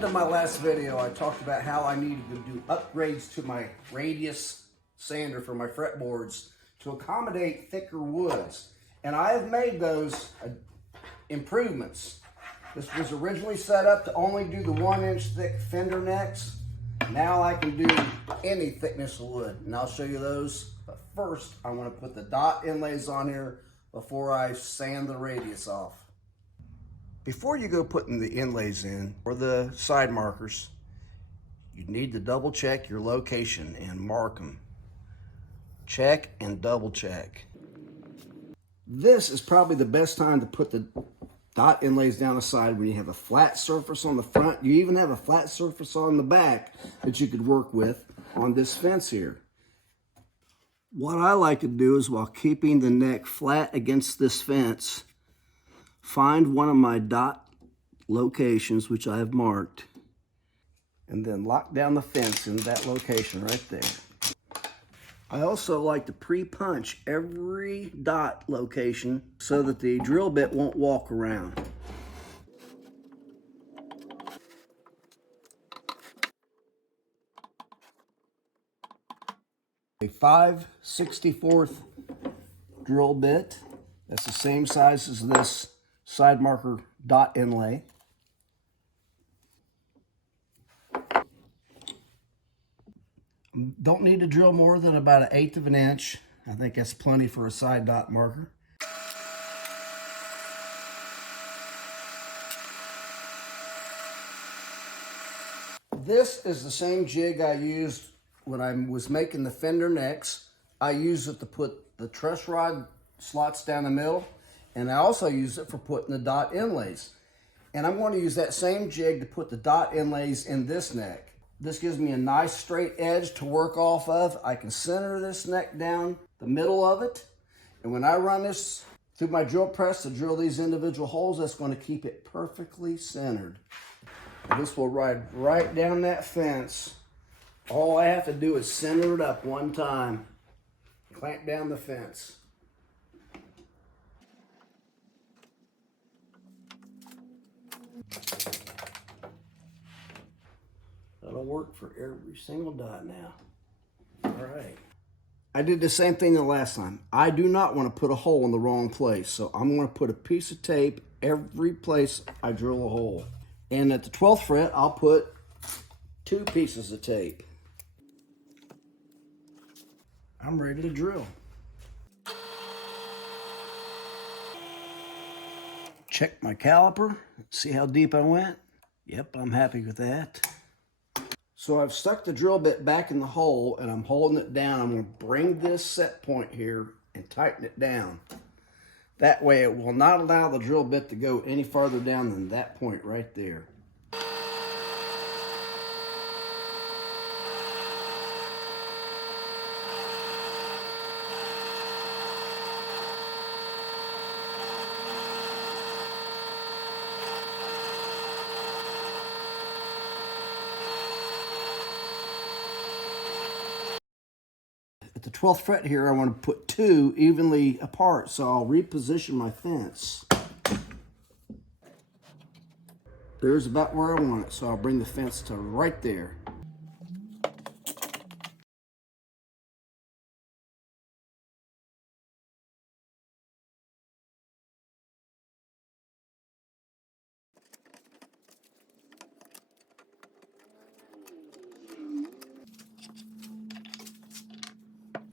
end of my last video, I talked about how I needed to do upgrades to my radius sander for my fretboards to accommodate thicker woods. And I have made those improvements. This was originally set up to only do the 1-inch thick fender necks. Now I can do any thickness of wood, and I'll show you those. But first, I want to put the dot inlays on here before I sand the radius off. Before you go putting the inlays in, or the side markers, you need to double check your location and mark them. Check and double check. This is probably the best time to put the dot inlays down the side when you have a flat surface on the front. You even have a flat surface on the back that you could work with on this fence here. What I like to do is, while keeping the neck flat against this fence, find one of my dot locations, which I have marked, and then lock down the fence in that location right there. I also like to pre-punch every dot location so that the drill bit won't walk around. A 5/64 drill bit. That's the same size as this side marker dot inlay. Don't need to drill more than about 1/8 of an inch. I think that's plenty for a side dot marker. This is the same jig I used when I was making the fender necks. I use it to put the truss rod slots down the middle, and I also use it for putting the dot inlays. And I'm going to use that same jig to put the dot inlays in this neck. This gives me a nice straight edge to work off of. I can center this neck down the middle of it, and when I run this through my drill press to drill these individual holes, that's going to keep it perfectly centered. And this will ride right down that fence. All I have to do is center it up one time, clamp down the fence. That'll work for every single dot now. All right. I did the same thing the last time. I do not want to put a hole in the wrong place, so I'm going to put a piece of tape every place I drill a hole. And at the 12th fret, I'll put 2 pieces of tape. I'm ready to drill. Check my caliper, see how deep I went. Yep, I'm happy with that. So I've stuck the drill bit back in the hole and I'm holding it down. I'm going to bring this set point here and tighten it down. That way it will not allow the drill bit to go any farther down than that point right there. At the 12th fret here, I want to put 2 evenly apart, so I'll reposition my fence. There's about where I want it, so I'll bring the fence to right there.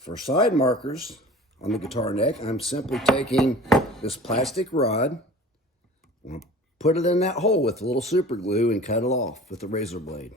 For side markers on the guitar neck, I'm simply taking this plastic rod, I'm going to put it in that hole with a little super glue and cut it off with a razor blade.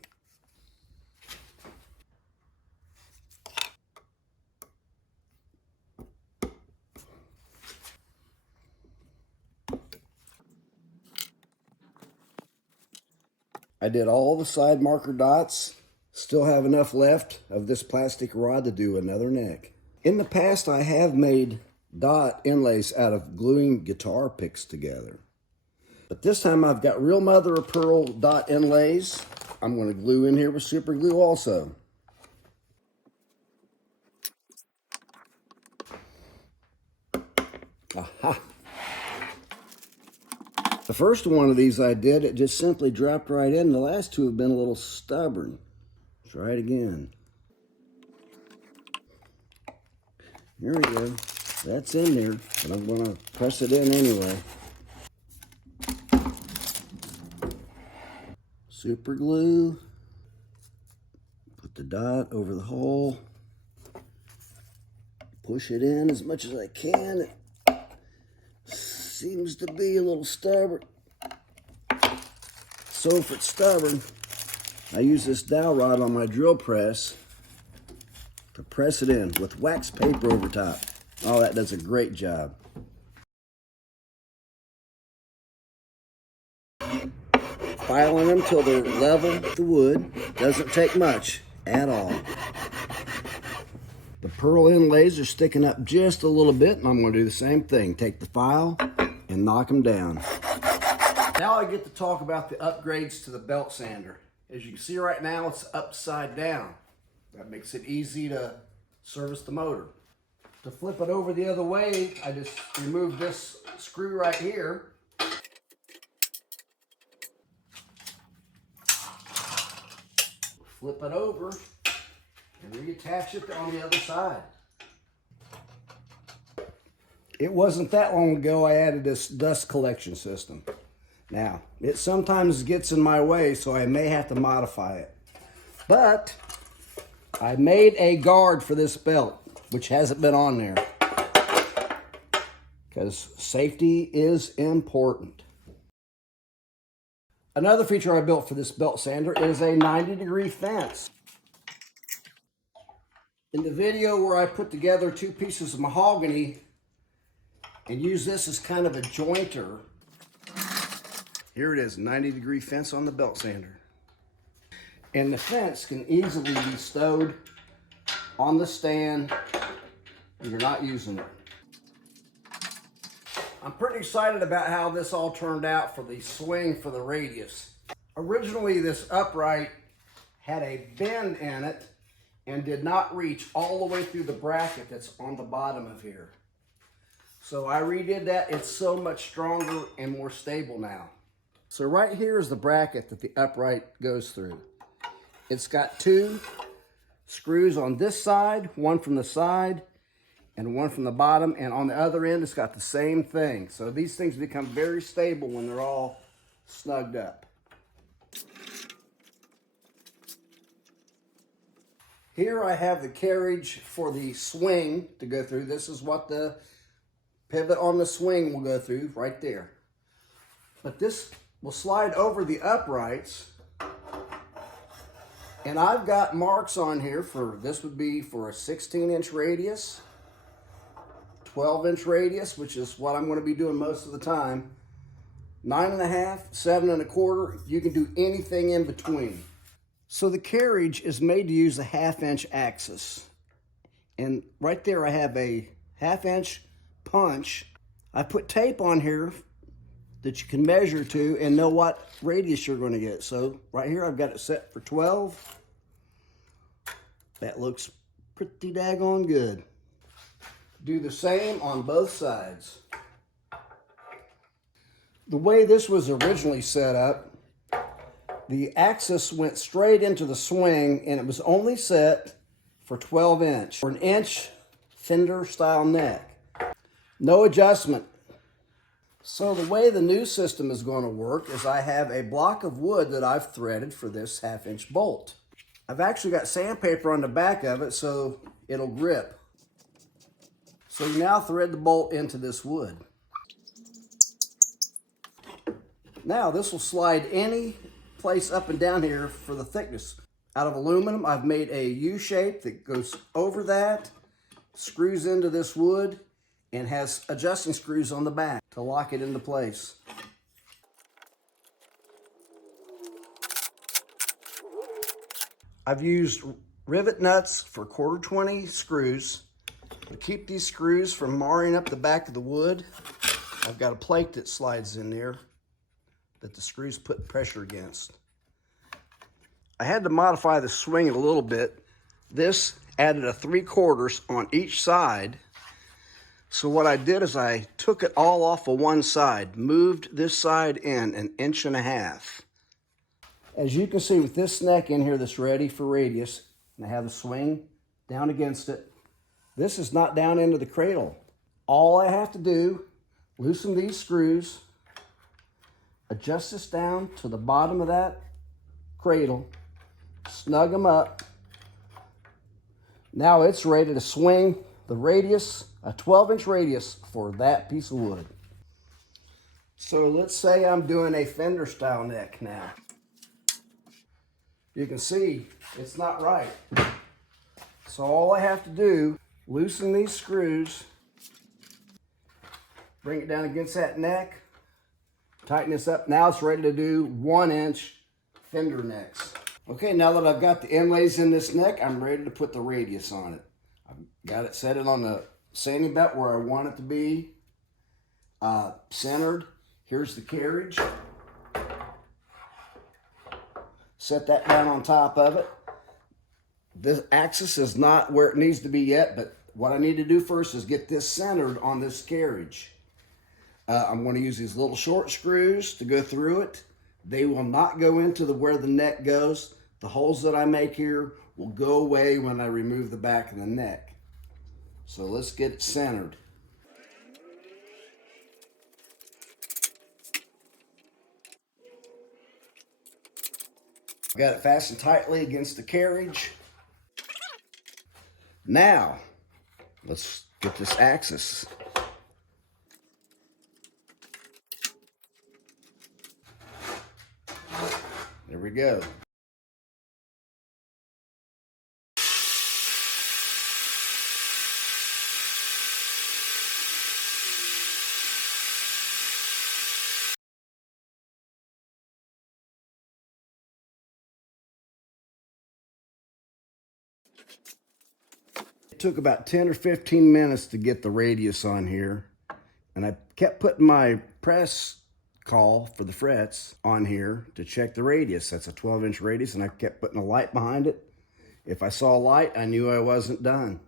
I did all the side marker dots. Still have enough left of this plastic rod to do another neck. In the past, I have made dot inlays out of gluing guitar picks together. But this time I've got real mother of pearl dot inlays. I'm going to glue in here with super glue also. Aha! The first one of these I did, it just simply dropped right in. The last two have been a little stubborn. Try it again. Here we go. That's in there, but I'm going to press it in anyway. Super glue. Put the dot over the hole. Push it in as much as I can. It seems to be a little stubborn. So if it's stubborn, I use this dowel rod on my drill press to press it in with wax paper over top. Oh, that does a great job. Filing them till they're level with the wood. Doesn't take much at all. The pearl inlays are sticking up just a little bit, and I'm going to do the same thing. Take the file and knock them down. Now I get to talk about the upgrades to the belt sander. As you can see right now, it's upside down. That makes it easy to service the motor. To flip it over the other way, I just remove this screw right here. Flip it over and reattach it on the other side. It wasn't that long ago I added this dust collection system. Now, it sometimes gets in my way, so I may have to modify it. But I made a guard for this belt, which hasn't been on there, because safety is important. Another feature I built for this belt sander is a 90-degree fence. In the video where I put together two pieces of mahogany and use this as kind of a jointer, here it is, 90-degree fence on the belt sander. And the fence can easily be stowed on the stand when you're not using it. I'm pretty excited about how this all turned out for the swing for the radius. Originally, this upright had a bend in it and did not reach all the way through the bracket that's on the bottom of here. So I redid that. It's so much stronger and more stable now. So right here is the bracket that the upright goes through. It's got two screws on this side, one from the side and one from the bottom, and on the other end it's got the same thing. So these things become very stable when they're all snugged up. Here I have the carriage for the swing to go through. This is what the pivot on the swing will go through right there. But this will slide over the uprights, and I've got marks on here for, this would be for a 16-inch radius, 12-inch radius, which is what I'm going to be doing most of the time, 9.5, 7.25. You can do anything in between. So the carriage is made to use a 1/2-inch axis, and right there I have a 1/2-inch punch. I put tape on here that you can measure to and know what radius you're going to get. So right here I've got it set for 12. That looks pretty daggone good. Do the same on both sides. The way this was originally set up, the axis went straight into the swing, and it was only set for 12-inch, or an inch fender style neck. No adjustment. So the way the new system is going to work is I have a block of wood that I've threaded for this 1/2-inch bolt. I've actually got sandpaper on the back of it so it'll grip. So you now thread the bolt into this wood. Now this will slide any place up and down here for the thickness. Out of aluminum, I've made a U shape that goes over that, screws into this wood, and has adjusting screws on the back to lock it into place. I've used rivet nuts for 1/4-20 screws. To keep these screws from marring up the back of the wood, I've got a plate that slides in there that the screws put pressure against. I had to modify the swing a little bit. This added a 3/4 on each side, So what I did is I took it all off of one side, moved this side in 1.5 inches. As you can see with this neck in here that's ready for radius, and I have the swing down against it, this is not down into the cradle. All I have to do, loosen these screws, adjust this down to the bottom of that cradle, snug them up. Now it's ready to swing the radius, a 12-inch radius for that piece of wood. So let's say I'm doing a fender style neck now. You can see it's not right. So all I have to do, loosen these screws, bring it down against that neck, tighten this up. Now it's ready to do 1-inch fender necks. Okay, now that I've got the inlays in this neck, I'm ready to put the radius on it. I've got it set on the sanding belt where I want it to be centered. Here's the carriage. Set that down on top of it. This axis is not where it needs to be yet, but what I need to do first is get this centered on this carriage. I'm going to use these little short screws to go through it. They will not go into where the neck goes. The holes that I make here will go away when I remove the back of the neck. So let's get it centered. Got it fastened tightly against the carriage. Now, let's get this axis. There we go. It took about 10 or 15 minutes to get the radius on here. And I kept putting my press call for the frets on here to check the radius. That's a 12-inch radius, and I kept putting a light behind it. If I saw a light, I knew I wasn't done.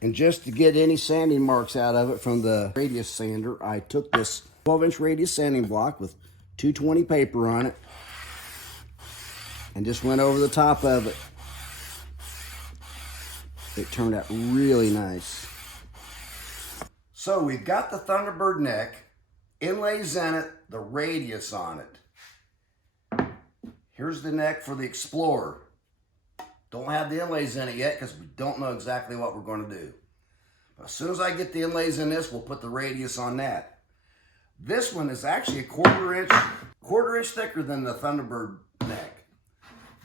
And just to get any sanding marks out of it from the radius sander, I took this 12-inch radius sanding block with 220 paper on it and just went over the top of it. It turned out really nice. So we've got the Thunderbird neck, inlays in it, the radius on it. Here's the neck for the Explorer. Don't have the inlays in it yet because we don't know exactly what we're going to do. But as soon as I get the inlays in this, we'll put the radius on that. This one is actually a quarter inch thicker than the Thunderbird neck.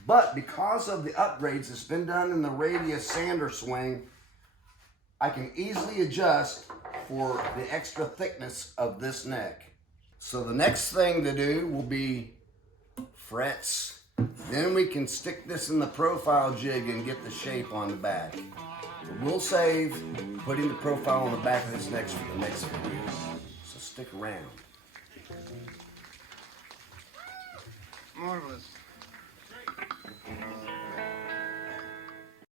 But because of the upgrades that's been done in the radius sander swing, I can easily adjust for the extra thickness of this neck. So the next thing to do will be frets. Then we can stick this in the profile jig and get the shape on the back. But we'll save putting the profile on the back of this next for the next video. So stick around. Marvelous.